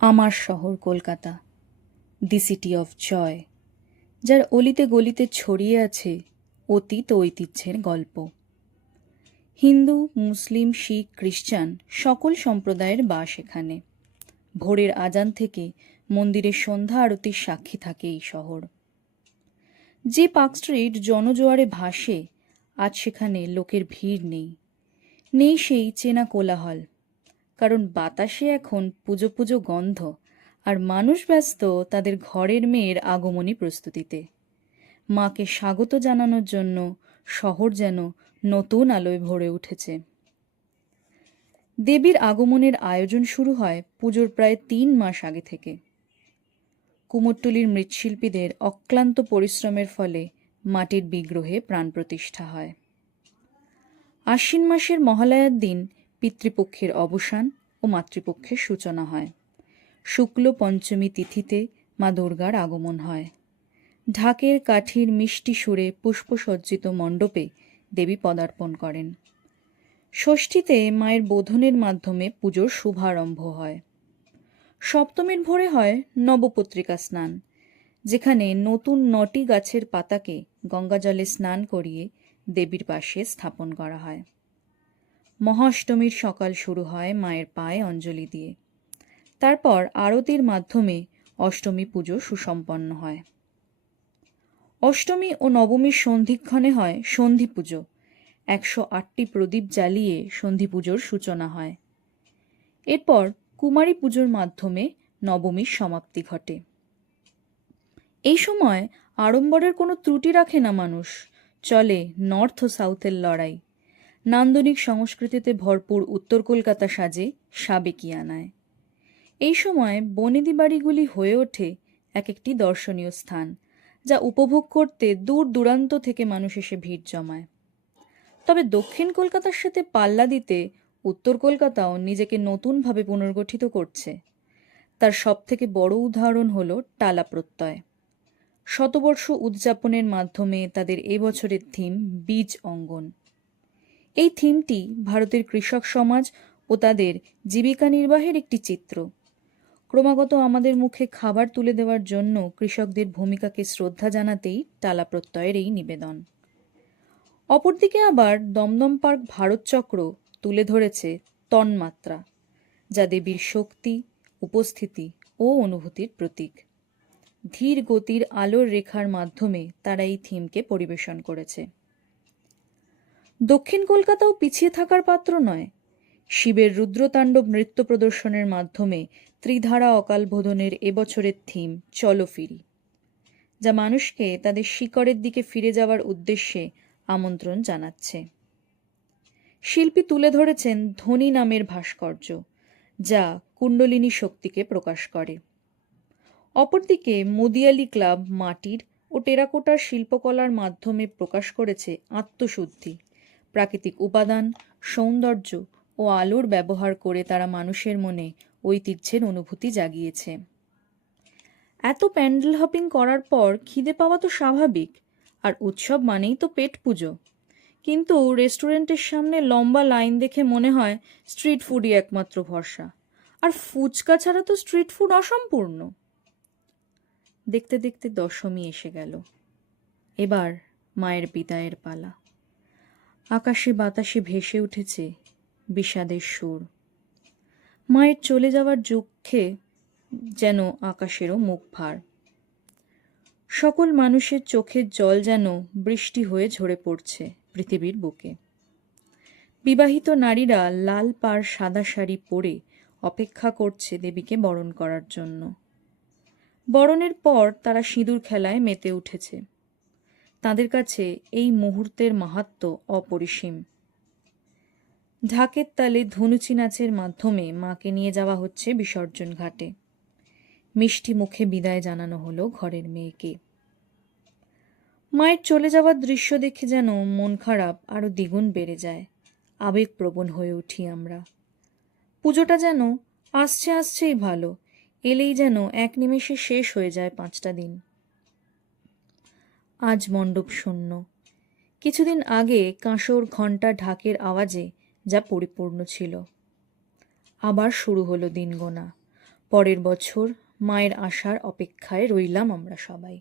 আমার শহর Kolkata the city of joy যার অলিতে গলিতে ছড়িয়ে আছে অতীত ঐতিহ্যের গল্প। হিন্দু, মুসলিম, শিখ খ্রিস্টান সকল সম্প্রদায়ের বাস এখানে। ভোরের আজান থেকে মন্দিরের সন্ধ্যা আরতির সাক্ষী থাকে এই শহর। যে পার্ক স্ট্রিট জনজোয়ারে ভাসে, আজ সেখানে লোকের ভিড় নেই। নেই সেই চেনা কোলাহল কারণ বাতাসে এখন পুজো পুজো গন্ধ, আর মানুষ ব্যস্ত তাদের ঘরের মেয়ের আগমনী প্রস্তুতিতে। মাকে স্বাগত জানানোর জন্য শহর যেন নতুন আলোয় ভরে উঠেছে। দেবীর আগমনের আয়োজন শুরু হয় পুজোর প্রায় তিন মাস আগে থেকে। কুমোরটুলির মৃৎশিল্পীদের অক্লান্ত পরিশ্রমের ফলে মাটির বিগ্রহে প্রাণ প্রতিষ্ঠা হয়। আশ্বিন মাসের মহালয়ার দিন পিতৃপক্ষের অবসান ও মাতৃপক্ষের সূচনা হয়। শুক্ল পঞ্চমী তিথিতে মা দুর্গার আগমন হয়। ঢাকের কাঠির মিষ্টি সুরে পুষ্পসজ্জিত মণ্ডপে দেবী পদার্পণ করেন। ষষ্ঠীতে মায়ের বোধনের মাধ্যমে পুজোর শুভারম্ভ হয়। সপ্তমীর ভোরে হয় নবপত্রিকা স্নান, যেখানে নতুন নটি গাছের পাতাকে গঙ্গাজলে স্নান করিয়ে দেবীর পাশে স্থাপন করা হয়। মহাষ্টমীর সকাল শুরু হয় মায়ের পায়ে অঞ্জলি দিয়ে। তারপর আরতির মাধ্যমে অষ্টমী পুজো সুসম্পন্ন হয়। অষ্টমী ও নবমীর সন্ধিক্ষণে হয় সন্ধি পুজো। একশো আটটি প্রদীপ জ্বালিয়ে সন্ধি পুজোর সূচনা হয়। এরপর কুমারী পুজোর মাধ্যমে নবমীর সমাপ্তি ঘটে। এই সময় আড়ম্বরের কোনো ত্রুটি রাখে না মানুষ। চলে নর্থ ও সাউথের লড়াই। নান্দনিক সংস্কৃতিতে ভরপুর উত্তর কলকাতা সাজে সাবেকিয়ানায়। এই সময় বনেদি বাড়িগুলি হয়ে ওঠে এক একটি দর্শনীয় স্থান, যা উপভোগ করতে দূর দূরান্ত থেকে মানুষ এসে ভিড় জমায়। তবে দক্ষিণ কলকাতার সাথে পাল্লা দিতে উত্তর কলকাতাও নিজেকে নতুনভাবে পুনর্গঠিত করছে। তার সবথেকে বড় উদাহরণ হল টালা প্রত্যয়। শতবর্ষ উদযাপনের মাধ্যমে তাদের এবছরের থিম বীজ অঙ্গন। এই থিমটি ভারতের কৃষক সমাজ ও তাদের জীবিকা নির্বাহের একটি চিত্র। ক্রমাগত আমাদের মুখে খাবার তুলে দেওয়ার জন্য কৃষকদের ভূমিকাকে শ্রদ্ধা জানাতেই টালা প্রত্যয়ের এই নিবেদন। অপরদিকে আবার দমদম পার্ক ভারত চক্র তুলে ধরেছে তন্মাত্রা, যা দেবীর শক্তি, উপস্থিতি ও অনুভূতির প্রতীক। ধীর গতির আলোর রেখার মাধ্যমে তারা এই থিমকে পরিবেশন করেছে। দক্ষিণ কলকাতাও পিছিয়ে থাকার পাত্র নয়। শিবের রুদ্রতাণ্ডব নৃত্য প্রদর্শনের মাধ্যমে ত্রিধারা অকালবোধনের এবছরের থিম, চলো ফিরি। যা মানুষকে তাদের শিকড়ের দিকে ফিরে যাওয়ার উদ্দেশ্যে আমন্ত্রণ জানাচ্ছে। শিল্পী তুলে ধরেছেন ধনী নামের ভাস্কর্য, যা কুণ্ডলিনী শক্তিকে প্রকাশ করে। অপরদিকে মুদিয়ালি ক্লাব মাটির ও টেরাকোটার শিল্পকলার মাধ্যমে প্রকাশ করেছে আত্মশুদ্ধি। প্রাকৃতিক উপাদান, সৌন্দর্য ও আলোর ব্যবহার করে তারা মানুষের মনে ঐতিহ্যের অনুভূতি জাগিয়েছে। এত প্যান্ডেল হপিং করার পর খিদে পাওয়া তো স্বাভাবিক, আর উৎসব মানেই তো পেট পুজো। কিন্তু রেস্টুরেন্টের সামনে লম্বা লাইন দেখে মনে হয় স্ট্রিট ফুডই একমাত্র ভরসা। আর ফুচকা ছাড়া তো স্ট্রিট ফুড অসম্পূর্ণ। দেখতে দেখতে দশমী এসে গেল। এবার মায়ের বিদায়ের পালা। আকাশে বাতাসে ভেসে উঠেছে বিষাদের সুর। মায়ের চলে যাওয়ার দুঃখে যেন আকাশেরও মুখ ভার। সকল মানুষের চোখের জল যেন বৃষ্টি হয়ে ঝরে পড়ছে পৃথিবীর বুকে। বিবাহিত নারীরা লাল পাড় সাদা শাড়ি পরে অপেক্ষা করছে দেবীকে বরণ করার জন্য। বরণের পর তারা সিঁদুর খেলায় মেতে উঠেছে। তাদের কাছে এই মুহূর্তের মাহাত্ম অপরিসীম। ঢাকের তালে ধনুচি নাচের মাধ্যমে মাকে নিয়ে যাওয়া হচ্ছে বিসর্জন ঘাটে। মিষ্টি মুখে বিদায় জানানো হলো ঘরের মেয়েকে। মায়ের চলে যাওয়ার দৃশ্য দেখে যেন মন খারাপ আরও দ্বিগুণ বেড়ে যায়। আবেগপ্রবণ হয়ে উঠি আমরা। পুজোটা যেন আসছে, আসছেই ভালো। এলেই যেন এক নিমেষে শেষ হয়ে যায় পাঁচটা দিন। আজ মণ্ডপ শূন্য। কিছুদিন আগে কাঁসর ঘণ্টা ঢাকের আওয়াজে যা পরিপূর্ণ ছিল। আবার শুরু হলো দিন গোনা পরের বছর মায়ের আসার অপেক্ষায় রইলাম আমরা সবাই।